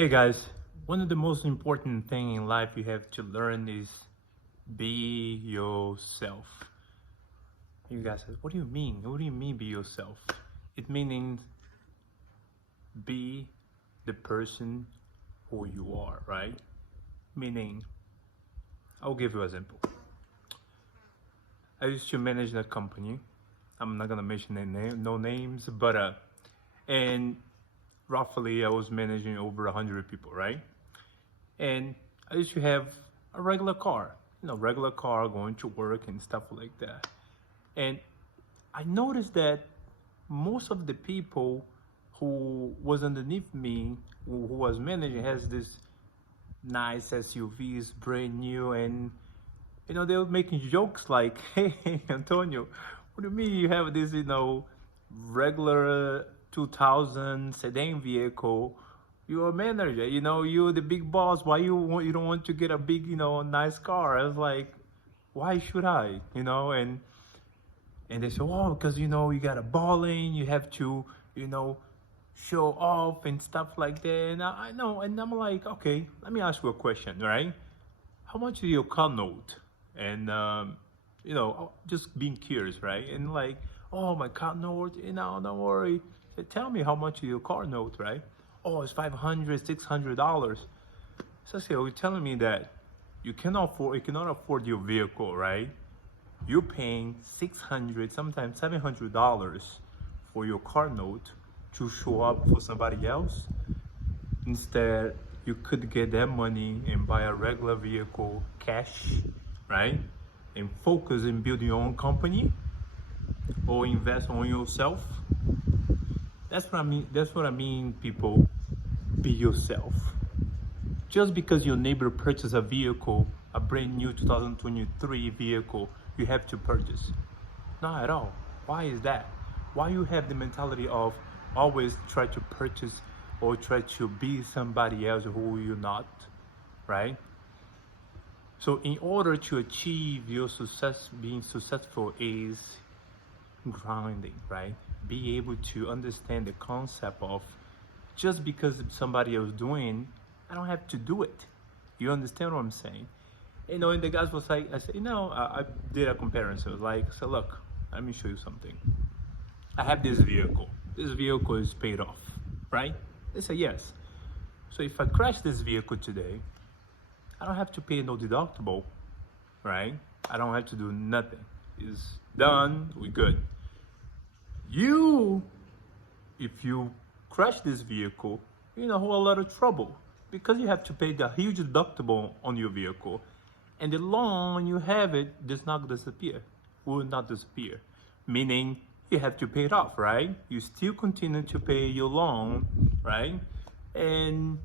Hey guys, one of the most important thing in life you have to learn is be yourself. You guys say, what do you mean? What do you mean be yourself? It meaning be the person who you are, right? Meaning, I'll give you an example. I used to manage that company. I'm not gonna mention their name, no names, but and roughly I was managing over 100 people, right? And I used to have a regular car, regular car going to work and stuff like that. And I noticed that most of the people who was underneath me, who was managing, has this nice SUVs, brand new, and they were making jokes like, "Hey, Antonio, what do you mean you have this, regular 2000 sedan vehicle? You're a manager, you're the big boss. Why you don't want to get a big, nice car?" I was like, "Why should I?" And they say, "Oh, because you got a balling, you have to, you know, show off and stuff like that." And I know, and I'm like, "Okay, let me ask you a question, right? How much is your car note?" And just being curious, right? And like, "Oh, my car note, don't worry. Say, tell me how much is your car note, right? Oh, it's $500, $600. So I say, you're telling me that you cannot afford your vehicle, right? You're paying 600, sometimes $700 for your car note to show up for somebody else. Instead, you could get that money and buy a regular vehicle cash, right? And focus in building your own company or invest on yourself. That's what I mean. That's what I mean, people. Be yourself. Just because your neighbor purchased a vehicle, a brand new 2023 vehicle, you have to purchase. Not at all. Why is that? Why you have the mentality of always try to purchase or try to be somebody else who you're not, right? So in order to achieve your success, being successful is grounding, right? Be able to understand the concept of just because somebody else doing, I don't have to do it. You understand what I'm saying? And the guys was like, I said, I did a comparison. Like, so look, let me show you something. I have this vehicle. This vehicle is paid off, right? They say yes. So if I crash this vehicle today, I don't have to pay no deductible, right? I don't have to do nothing. It's done. We're good. You, if you crash this vehicle, you're in a whole lot of trouble because you have to pay the huge deductible on your vehicle, and the loan you have it does not disappear, will not disappear, meaning you have to pay it off, right? You still continue to pay your loan, right? And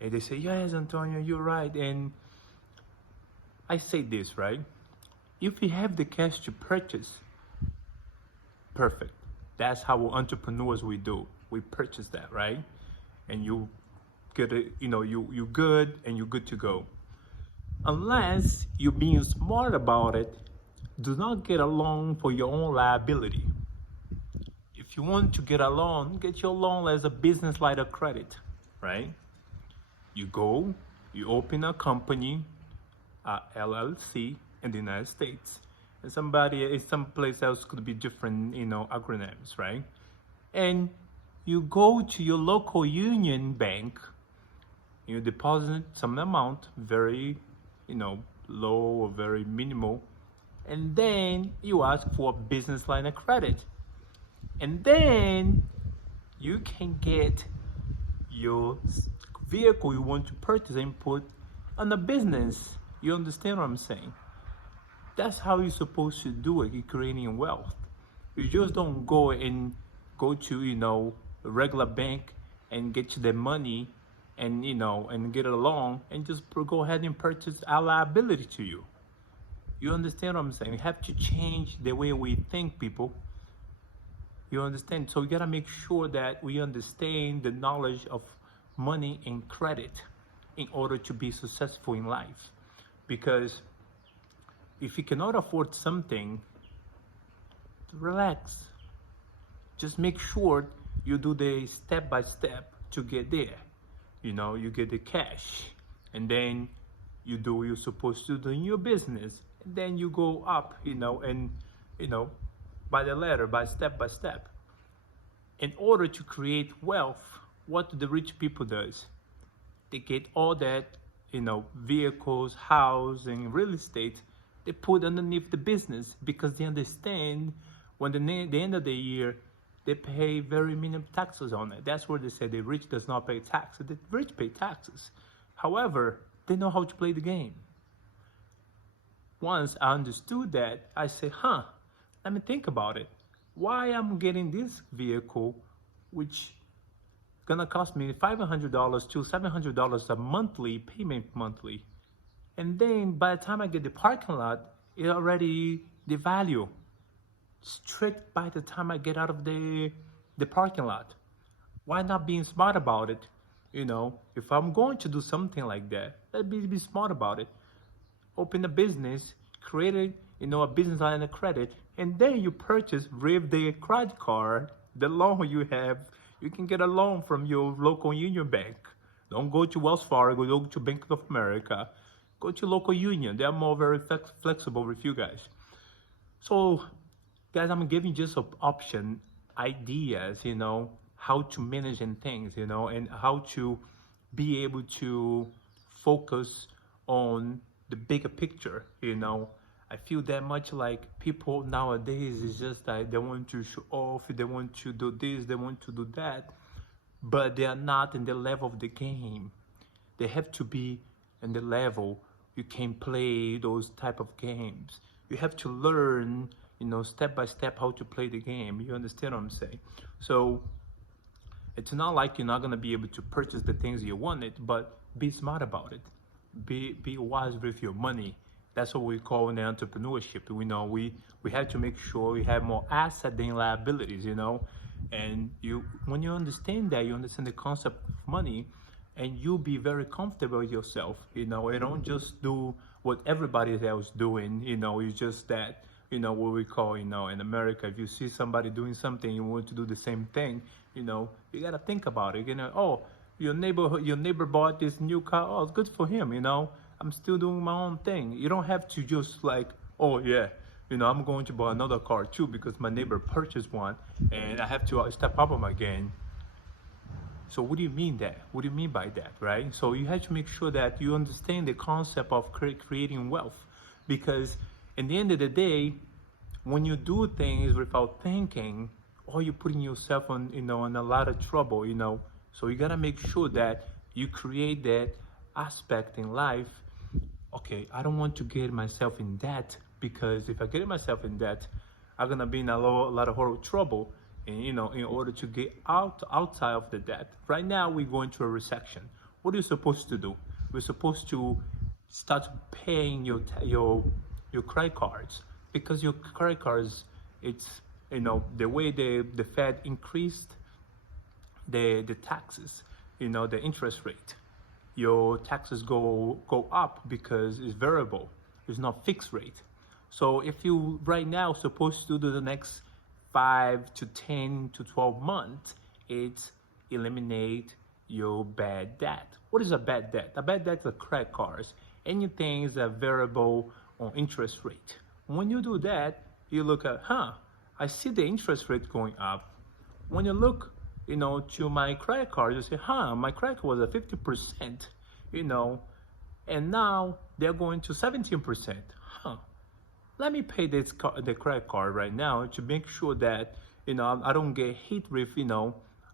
and they say, yes, Antonio, you're right. And I say this, right? If you have the cash to purchase, perfect. That's how entrepreneurs we do. We purchase that, right? And you get it, you good and you're good to go. Unless you're being smart about it, do not get a loan for your own liability. If you want to get a loan, get your loan as a business line of credit, right? You go, you open a company, a LLC in the United States, and somebody in some place else could be different, acronyms, right? And you go to your local union bank, you deposit some amount, very, low or very minimal, and then you ask for a business line of credit. And then you can get your vehicle you want to purchase and put on a business. You understand what I'm saying? That's how you're supposed to do it, you're creating wealth. You just don't go to, a regular bank and get you the money and, and get a loan and just go ahead and purchase a liability to you. You understand what I'm saying? You have to change the way we think, people. You understand? So we gotta make sure that we understand the knowledge of money and credit in order to be successful in life. Because if you cannot afford something, relax. Just make sure you do the step by step to get there. You get the cash, and then you do what you're supposed to do in your business, and then you go up, and you know, by the ladder, by step. In order to create wealth, what do the rich people does? They get all that, vehicles, housing, real estate. They put underneath the business because they understand when the end of the year they pay very minimum taxes on it. That's where they say the rich does not pay taxes. The rich pay taxes. However, they know how to play the game. Once I understood that, I said, let me think about it. Why I'm getting this vehicle, which gonna cost me $500 to $700 a monthly payment monthly, and then by the time I get the parking lot, it already the value straight by the time I get out of the parking lot. Why not being smart about it? If I'm going to do something like that, let me be smart about it. Open a business, create a business line of credit, and then you purchase with the credit card, the loan you have. You can get a loan from your local union bank. Don't go to Wells Fargo, go to Bank of America. Go to local union. They are more very flexible with you guys. So, guys, I'm giving just an option, ideas, how to manage and things, and how to be able to focus on the bigger picture, I feel that much like people nowadays is just like they want to show off, they want to do this, they want to do that, but they are not in the level of the game. They have to be in the level you can play those type of games. You have to learn, step by step how to play the game. You understand what I'm saying? So it's not like you're not gonna be able to purchase the things you wanted, but be smart about it. Be wise with your money. That's what we call in the entrepreneurship. We have to make sure we have more asset than liabilities, And when you understand that, you understand the concept of money, and you'll be very comfortable with yourself. You don't just do what everybody else doing. It's just that, what we call, in America, if you see somebody doing something, you want to do the same thing. You gotta think about it. Oh, your neighbor bought this new car. Oh, it's good for him. I'm still doing my own thing. You don't have to just like, oh yeah, I'm going to buy another car too because my neighbor purchased one and I have to step up on my game. So what do you mean that? What do you mean by that, right? So you have to make sure that you understand the concept of creating wealth, because at the end of the day, when you do things without thinking, or you're putting yourself on, in a lot of trouble, So you gotta make sure that you create that aspect in life. Okay, I don't want to get myself in debt, because if I get myself in debt, I'm gonna be in a lot of horrible trouble. And in order to get outside of the debt. Right now, we're going through a recession. What are you supposed to do? We're supposed to start paying your credit cards, because your credit cards, it's the way the Fed increased the taxes, the interest rate. Your taxes go up because it's variable. It's not fixed rate. So if you right now supposed to do the next 5 to 10 to 12 months, it's eliminate your bad debt. What is a bad debt? A bad debt is a credit cards. Anything is a variable on interest rate. When you do that, you look at, I see the interest rate going up. When you look, to my credit card, you say, my credit card was at 50%, and now they're going to 17%. Let me pay the credit card right now to make sure that, I don't get hit with,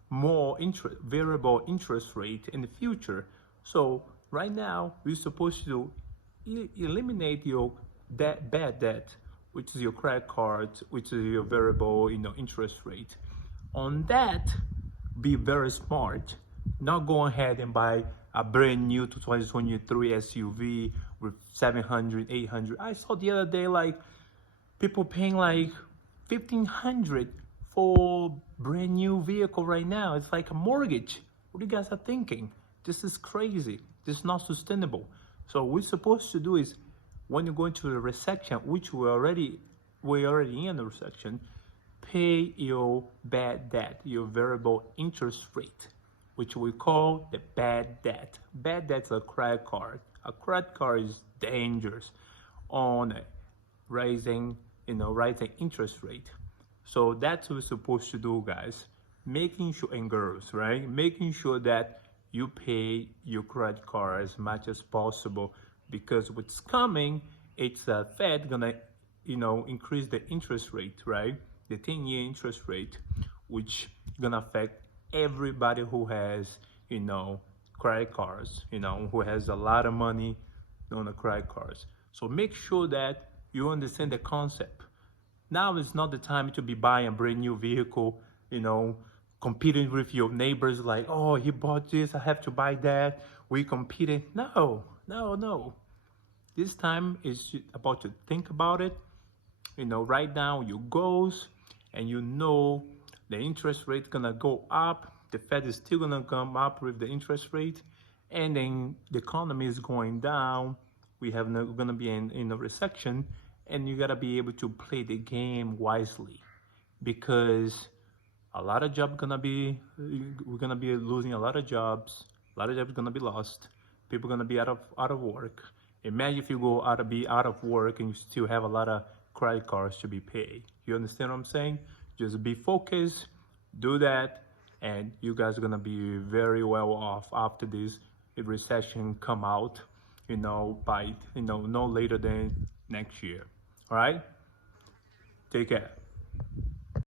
more variable interest rate in the future. So right now, we're supposed to eliminate your bad debt, which is your credit card, which is your variable, interest rate. On that, be very smart. Not go ahead and buy a brand new 2023 SUV with 700, 800. I saw the other day, like, people paying like $1,500 for brand new vehicle right now. It's like a mortgage. What do you guys are thinking? This is crazy. This is not sustainable. So what we're supposed to do is, when you go into a recession, which we're already in a recession, pay your bad debt, your variable interest rate. which we call the bad debt. Bad debt's a credit card. A credit card is dangerous on rising interest rate. So that's what we're supposed to do, guys. Making sure, and girls, right? Making sure that you pay your credit card as much as possible, because what's coming, it's a Fed gonna, increase the interest rate, right? The 10-year interest rate, which gonna affect everybody who has, credit cards, who has a lot of money on the credit cards. So make sure that you understand the concept. Now is not the time to be buying a brand new vehicle, competing with your neighbors like, oh, he bought this, I have to buy that. We competing. No, no, no. This time is about to think about it, write down your goals, and the interest rate gonna go up. The Fed is still gonna come up with the interest rate, and then the economy is going down. We're gonna be in a recession, and you gotta be able to play the game wisely, because a lot of jobs we're gonna be losing a lot of jobs. A lot of jobs gonna be lost. People gonna be out of work. Imagine if you be out of work and you still have a lot of credit cards to be paid. You understand what I'm saying? Just be focused, do that, and you guys are gonna be very well off after this recession come out, by no later than next year. All right? Take care.